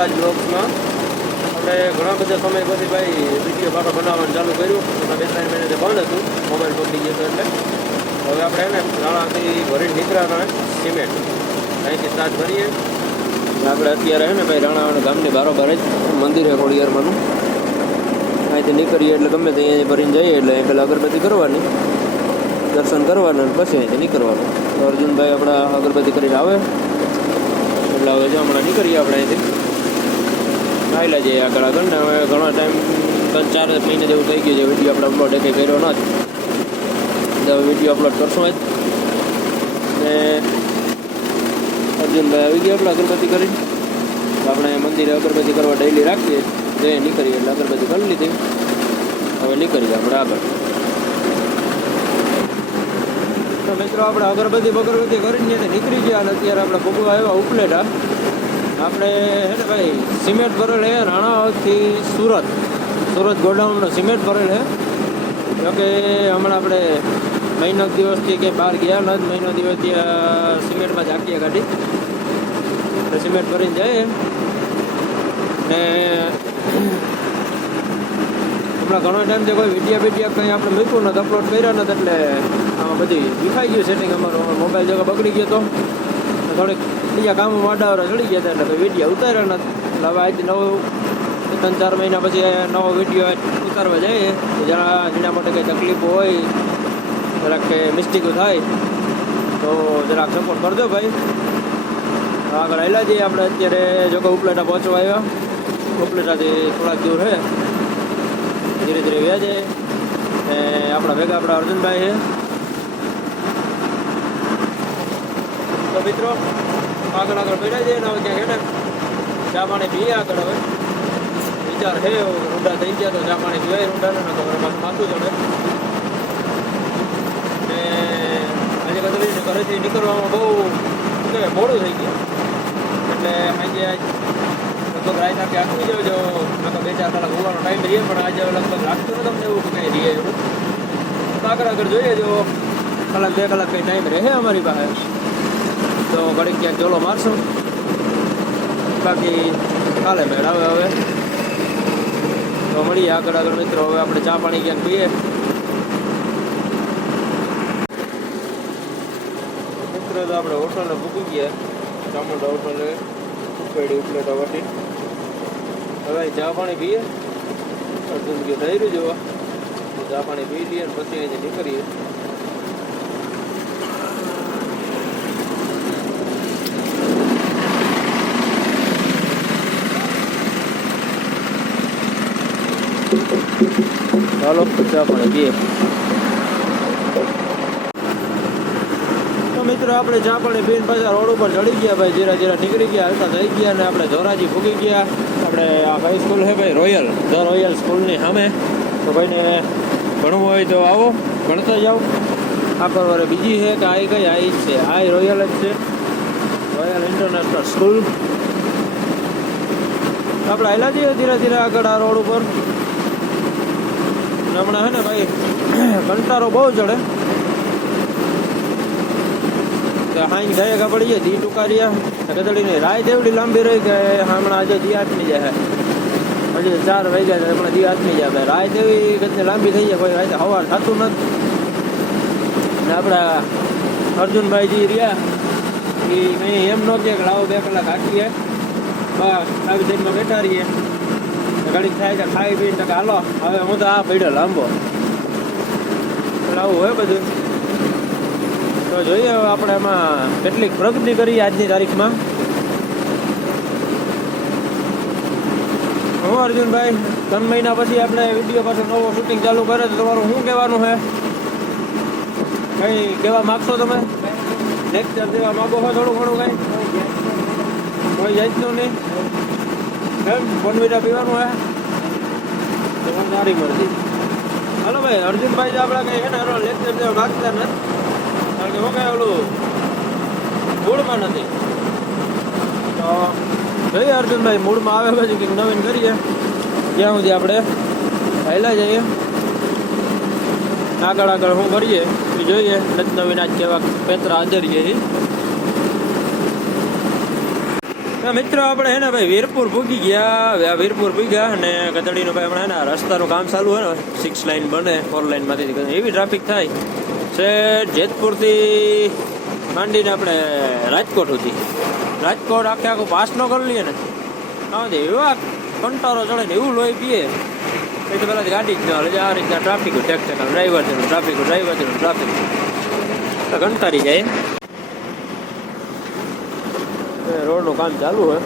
બધાનું બ્લોક્સમાં આપણે ઘણા બધા સમય પછી ભાઈ વીડિયો પાછો બનાવવાનું ચાલુ કર્યું. બે ત્રણ મહિને બંધ હતું મોબાઈલ પકડી ગયો એટલે. હવે આપણે એને નાણાંથી ભરીને નીકળ્યા સિમેન્ટ. અહીંથી સ્ટાર્ટ ભરીએ. આપણે અત્યારે હે ને ભાઈ રાણાવાડા ગામની બારોબાર જ મંદિર છે ખોડિયારમાંનું. અહીંથી નીકળીએ એટલે ગમે તે અહીંયા ભરીને જઈએ એટલે અહીં પહેલાં અગરબત્તી કરવાની, દર્શન કરવાના અને પછી અહીંથી નીકળવાનું. અર્જુનભાઈ આપણા અગરબત્તી કરીને આવે. એટલે હવે જો હમણાં નીકળીએ આપણે અહીંથી. આવેલા જઈએ આગળ આગળ ને હવે ઘણા ટાઈમ ત્રણ ચાર મહિને જેવું થઈ ગયું છે. વીડિયો આપણે અપલોડ કંઈ કર્યો નથી હવે વીડિયો અપલોડ કરશું જ. ને અર્જુનભાઈ આવી ગયા એટલે અગરબત્તી કરી આપણે મંદિરે અગરબત્તી કરવા ડેલી રાખીએ. જે નીકળીએ એટલે અગરબત્તી કરી લીધી. હવે નીકળીએ આપણે આગળ. મિત્રો, આપણે અગરબત્તી બગરબત્તી કરીને નીકળી ગયા અને અત્યારે આપણે ભોગવા આવ્યા ઉપલેટા. આપણે હે ને ભાઈ, સિમેન્ટ ભરેલ છે રાણાવતથી સુરત. સુરત ગોડાઉનનો સિમેન્ટ ભરેલ છે જોકે હમણાં આપણે મહિનો દિવસથી કે બહાર ગયા નથી મહિનો દિવસથી સિમેન્ટમાં ઝાંકીએ ગાડી એટલે સિમેન્ટ ભરીને જાય. ને હમણાં ઘણો ટાઈમથી કોઈ વિડીયા વિડીયા કંઈ આપણે મૂક્યું નથી અપલોડ કર્યા નથી, એટલે આમાં બધી વિખાઈ ગયું સેટિંગ અમારો. મોબાઈલ જગા બગડી ગયો તો થોડીક બીજા કામો વાડાવરા ચડી ગયા હતા એટલે કોઈ વીડિયો ઉતાર્યા નથી. એટલે હવે આજથી નવો ત્રણ ચાર મહિના પછી નવો વીડિયો ઉતારવા જઈએ. જરા જેના માટે કંઈ તકલીફો હોય, જરાક કે મિસ્ટેકો થાય, તો જરાક સપોર્ટ કરજો ભાઈ. આગળ આવેલા જઈએ આપણે. અત્યારે જો કે ઉપલેટા પહોંચવા આવ્યા, ઉપલેટાથી થોડાક દૂર છે ધીરે ધીરે વ્યાજે ને આપણા ભેગા આપણા અર્જુનભાઈ છે. તો મિત્રો આગળ આગળ બેઠા જઈએ ને હવે ક્યાંક હે ચા પાણી પીએ આગળ હવે. વિચાર હે રૂંડા થઈ ગયા તો ચા પાણી પીવાય રૂંડા ને તો ઘરમાં માથું ચડે ને આજે કદાચ ઘરેથી નીકળવામાં બહુ કે મોડું થઈ ગયું. એટલે આજે લગભગ રાત આખી આખું જ જો, નકર બે ચાર કલાક હોવાનો ટાઈમ રહીએ, પણ આજે લગભગ લાગતું ને તમને એવું કંઈ રહીએ એવું. આગળ આગળ જોઈએ જો, કલાક બે કલાક કંઈ ટાઈમ રહે અમારી પાસે. તો ઘડીક ક્યાંક જોલો મારશું. બાકી કાલે મેળ આવે હવે. તો મળીએ આગળ આગળ મિત્રો. હવે આપણે ચા પાણી ક્યાંક પીએ. મિત્રો, તો આપણે હોટલને ભૂકી ગયા. ચામુંડા હોટલે ઉપેડી ઉપલેટા વાટી. હવે ચા પાણી પીએ. અર્જુન કે થઈ જોવા. ચા પાણી પી લઈએ પછી અહીંથી નીકળીએ. ચાલો ચા પાણી પીએ તો મિત્રો, આપણે ચા પાણી પીને પાછા રોડ ઉપર ચડી ગયા ભાઈ, જીરા જીરા નીકળી ગયા હલતા થઈ ગયા અને આપણે ધોરાજી ભૂગી ગયા. આપણે આ કઈ સ્કૂલ છે ભાઈ, રોયલ, ધ રોયલ સ્કૂલની સામે. તો ભાઈને ભણવું હોય તો આવો, ભણતા જાઓ. આ પરવારે બીજી છે કે આ કઈ આ જ છે. આ રોયલ જ છે. Royal international school. આપણે આવેલા છીએ ધીરે ધીરે આગળ આ રોડ ઉપર. હમણાં હે ને ભાઈ કંટારો બહુ ચડે. હાઈ કા પડી જાય દી ટુકારિયા ગદડીની રાય દેવડી લાંબી રહી કે હમણાં આજે દી આત્મી જાય હજી ચાર વાગ્યા હમણાં દી આત્મી જાય રાય દેવી ગદની લાંબી થઈ જાય, કોઈ રાતે હવાર થતું નથી. ને આપણા અર્જુનભાઈજી રહ્યા. એ કંઈ એમ ન કે લાવો બે કલાક હાકીએ. બસ આવી સાઈડમાં બેઠા રહીએ. ઘડીક થાય કે ખાઈ પીને તો હાલો, હવે હું તો આ પડ્યો લાંબો. એટલે આવું હોય બધું. તો જોઈએ આપણે એમાં કેટલીક પ્રગતિ કરીએ આજની તારીખમાં. હું અર્જુનભાઈ, ત્રણ મહિના પછી આપણે વીડિયો પાસે નવો શૂટિંગ ચાલુ કરે તો તમારું શું કહેવાનું છે? કંઈ કહેવા માગશો તમે? લેક્ચર દેવા માગો છો થોડું ઘણું કંઈ? કોઈ જાતનું નહીં? બોનવીટા પીવાનું હે? તો સારી મરજી. હલો ભાઈ, અર્જુનભાઈ જે આપણે કંઈ છે ને લેક્ચર દેવા માગતા નથી. કારણ કે હું કઈ ઓલું મૂળમાં નથી. તો, જોઈએ અર્જુનભાઈ, મૂળમાં આવે પછી કંઈક નવીન કરીએ. ત્યાં સુધી આપણે પહેલાં જઈએ. આગળ આગળ શું કરીએ. જોઈએ નત નવીન આજ કેવા પેતરા આદરીએ છીએ. તો મિત્રો આપણે હે ભાઈ વીરપુર પૂગી ગયા. વીરપુર પૂગ્યા અને કચડીનું ભાઈ હમણાં ને રસ્તાનું કામ ચાલુ હોય ને સિક્સ લાઇન બને ફોર લાઇનમાંથી એવી ટ્રાફિક થાય. છે જેતપુરથી માંડીને આપણે રાજકોટ સુધી. રાજકોટ આખે આખું પાસ ન કરી લઈએ ને. હા એવા કંટારો ચડે ને એવું લોહી પીએ. એટલે પહેલાં ગાડી જ ન હાલે. આ રીતના ટ્રાફિક ટેક ટેક ડ્રાઈવર છે ટ્રાફિક ડ્રાઈવર છે ટ્રાફિક કંટારી જાય. રોડનું કામ ચાલુ હોય.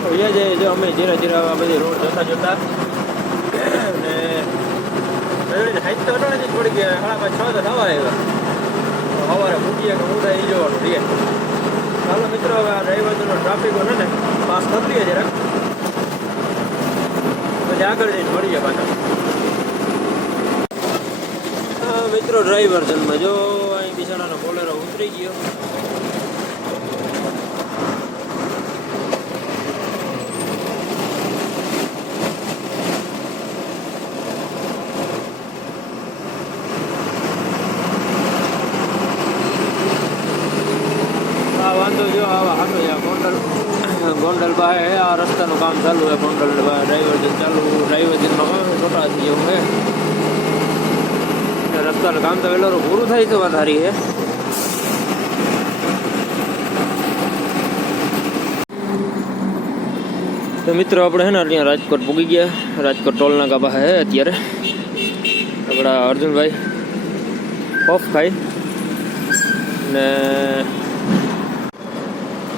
તો અહીંયા જઈએ જો અમે ધીરે ધીરે આ બધી રોડ જોતા જોતા. અને હાઈટ તો અટાણે જ પડી ગયા સાડા પાંચ છ તો થવા આવ્યા. તો સવારે મૂકીએ કે હું એ જોવાનું રહીએ ચાલો મિત્રો હવે આ ડ્રાઈવરનો ટ્રાફિક છે ને પાસ કરી લઈએ જરાક પછી આગળ જઈને મળીએ પાછા. હા, મિત્રો ડ્રાઈવર જન્મ જો અહીં બિચારાનો બોલેરો ઉતરી ગયો હા વાંધો જો આવા હાટો યા ગોંડલ ગોંડલ બાય આ રસ્તાનું કામ ચાલુ છે ગોંડલ ડ્રાઈવર જે ચાલુ ડ્રાઈવર જેમાં છોટા થઈ જવું છે રસ્તાનું કામ તો વહેલું પૂરું થાય તો વાત સારી છે તો મિત્રો આપણે છે ને અહીંયા રાજકોટ પૂગી ગયા. રાજકોટ ટોલના ગાભા હે અત્યારે. આપણા અર્જુનભાઈ પફ ખાઈ ને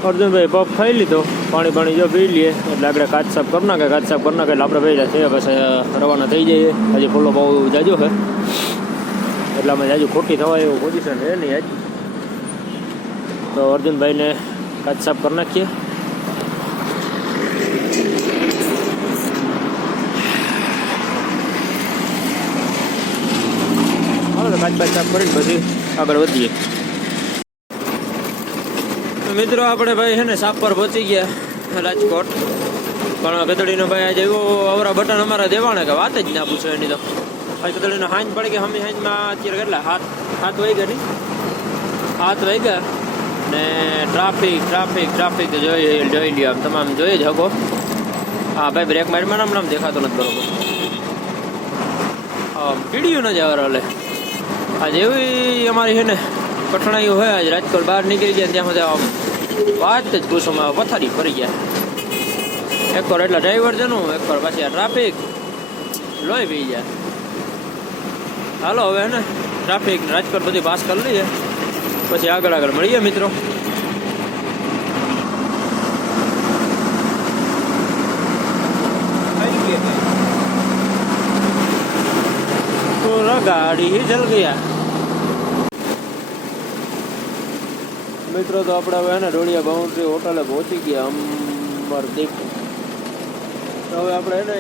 અર્જુનભાઈ પગ ખાઈ લીધો, પાણી પાણી જો પી લઈએ, એટલે આપણે કાચ સાફ કરી નાખે, કાચ સાફ કરી નાખે, એટલે આપણે ભાઈ છે પછી રવાના થઈ જઈએ. હજી ફૂલો બહુ જાજો છે. એટલે અમે જાજુ ખોટી થવાય એવું પોઝિશન છે નહીં આજ. તો અર્જુનભાઈને કાચ સાફ કરી નાખીએ. કાચ બાચ સાફ કરીને પછી આગળ વધીએ. મિત્રો, આપણે ભાઈ છે ને સાપ પર પહોંચી ગયા રાજકોટ. પણ ગદડીનો ભાઈ આજે એવો અવરા બટન અમારા દેવાણે કે વાત જ ના પૂછો એની તો. ભાઈ ગદડીનો હાંજ પડી ગઈ, હમી હાંજમાં અત્યારે કેટલા? હાથ હાથ વાગ્યા નહીં? હાથ વાગ્યા. ને ટ્રાફિક ટ્રાફિક ટ્રાફિક જોઈ જોઈ લ્યો, આમ તમામ જોઈ જ હકો હા, ભાઈ બ્રેક મારીમાં નામ નામ દેખાતો નથી બરોબર. પીડિયું ન જવા હલે આજે એવી અમારી છે ને કઠણાઈઓ હોય, આજ રાજકોટ બહાર નીકળી ગયા ત્યાં બધા આમ વાત જ ગુસ્સોમાં પથારી ફરી ગયા. એક વાર એટલા ડ્રાઈવર જનું એક વાર પાછી આ ટ્રાફિક લોહી પી જાય હાલો હવે ને ટ્રાફિક રાજકોટ બધી પાસ કરી લઈએ. પછી આગળ આગળ મળીએ મિત્રો. ગાડી જલ ગયા. મિત્રો તો આપણે હવે ને રોડિયા બાઉન્ડ્રી હોટલે પહોંચી ગયા અંબર દેખ. તો હવે આપણે એને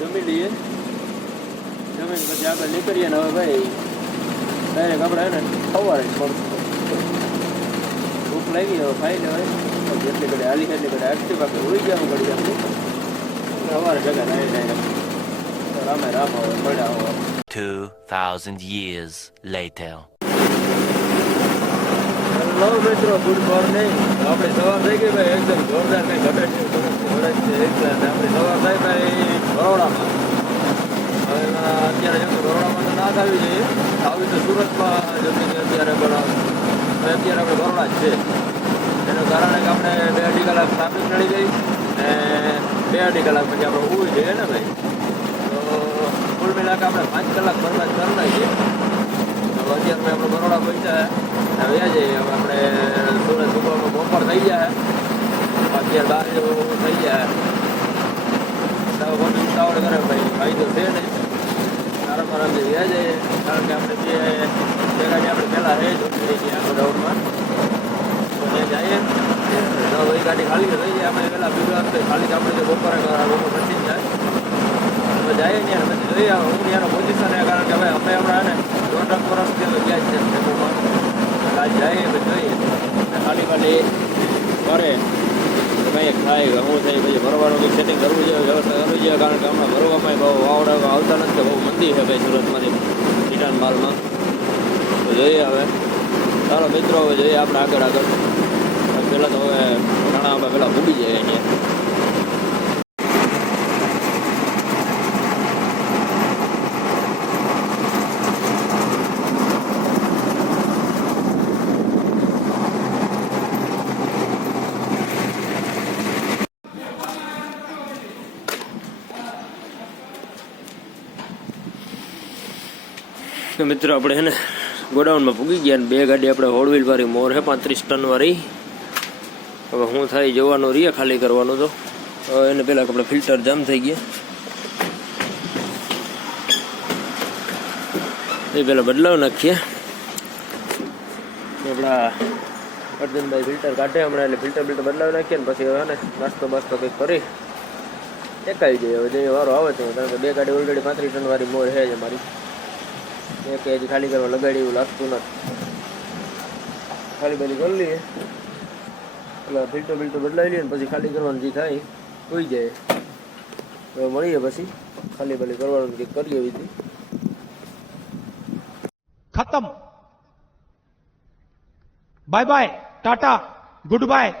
જમી લઈએ. જમીન પછી આપણે નીકળીએ ને હવે ભાઈ ડાયરેક્ટ આપણે એને ખવાડે પડશે ભૂખ લાગી હવે ખાઈ પછી જેટલી કડે હાલી એટલી કડે આટલી પાસે ઉડી જવું પડી આપણે સવારે જગા થાય ડાયરેક્ટ રામે રામ હવે મળ્યા હવે. 2,000 years later. હેલો મિત્રો ગુડ મોર્નિંગ આપણે સવાર થઈ ગઈ ભાઈ, એકદમ જોરદાર કંઈ ઘટે છે એકદમ આપણે સવાર થઈ ભાઈ બરોડામાં હવે અત્યારે જેમ કે બરોડામાં તો ના જ આવી જઈએ. આવી તો સુરતમાં જમીન અત્યારે પણ અત્યારે આપણે બરોડા જ છે. એનું કારણ કે આપણે બે અઢી કલાક ટ્રાફિક ચડી ગઈ ને બે અઢી કલાક પછી આપણે ઊભી જઈએ ને ભાઈ. તો કુલ મિલાકે આપણે પાંચ કલાક ફરવા કરી નાખીએ. તો અત્યારે આપણે બરોડા પહોંચ્યા હવે આ જઈએ હવે આપણે સુરત સુપરમાં બપોર થઈ જાય અત્યારે બાર જેવું થઈ જાય તો કોઈ ઉતાવળ કરે ભાઈ ભાઈ તો છે નહીં. આરામ આરામથી વ્યા જઈએ કારણ કે આપણે જે જગ્યા જે આપણે પહેલાં રહે જોઈએ છીએ આ રાઉન્ડમાં તો ત્યાં જઈએ. ગાડી ખાલી રહી જાય આપણે પહેલાં બીજા ખાલી આપણે બપોરે બપોર પછી જાય. તો જઈએ ને અમે જોઈએ હું એનો પોઝિશન એ કારણ કે હવે અમે હમણાં ને દોઢ વર્ષ તો ગયા છે ટેમ્પોમાં આજ જઈએ તો જોઈએ. ખાલી ખાલી કરે. કંઈ થાય હું થાય, પછી ભરવાનું કંઈક સેટિંગ કરવું જોઈએ, વ્યવસ્થા કરવી જોઈએ, કારણ કે હમણાં ભરવામાં બહુ વાવડા આવતા નથી બહુ મંદી છે ભાઈ સુરતમાંથી રિટર્ન માલમાં. તો જોઈએ હવે. ચાલો મિત્રો, હવે જોઈએ આપણે આગળ આગળ. પહેલાં તો હવે ઘણા નાણાંમાં પહેલાં ભૂલી જાય અહીંયા. તો મિત્રો આપણે હે ગોડાઉનમાં પૂગી ગયા અને બે ગાડી આપણે હોળ વાળી મોર હે, પાંત્રીસ ટન વાળી. હવે હું થાય જવાનું રહીએ ખાલી કરવાનું તો. એને પહેલાં આપણે ફિલ્ટર જામ થઈ ગયા. એ પહેલાં બદલાવ નાખીએ. આપણા અર્જુનભાઈ ફિલ્ટર કાઢે હમણાં એટલે ફિલ્ટર બિલ્ટર બદલાવી નાખીએ ને પછી હવે ને નાસ્તો બાસ્તો કંઈક કરી એકાઈ જાય હવે જઈએ વારો આવે છે, કારણ કે બે ગાડી ઓલરેડી પાંત્રીસ ટન વાળી મોર છે જ અમારી. એક પેજ ખાલી કરવા લગાડી એવું લાગતું નથી. ખાલી બાલી કરી લઈએ. એટલે ફિલ્ટર ફિલ્ટર બદલાવી લઈએ પછી ખાલી કરવાનું જે થાય હોઈ જાય. તો મળીએ પછી. ખાલી બાલી કરવાનું જે કરીએ બીજી ખતમ. Bye bye, tata, goodbye.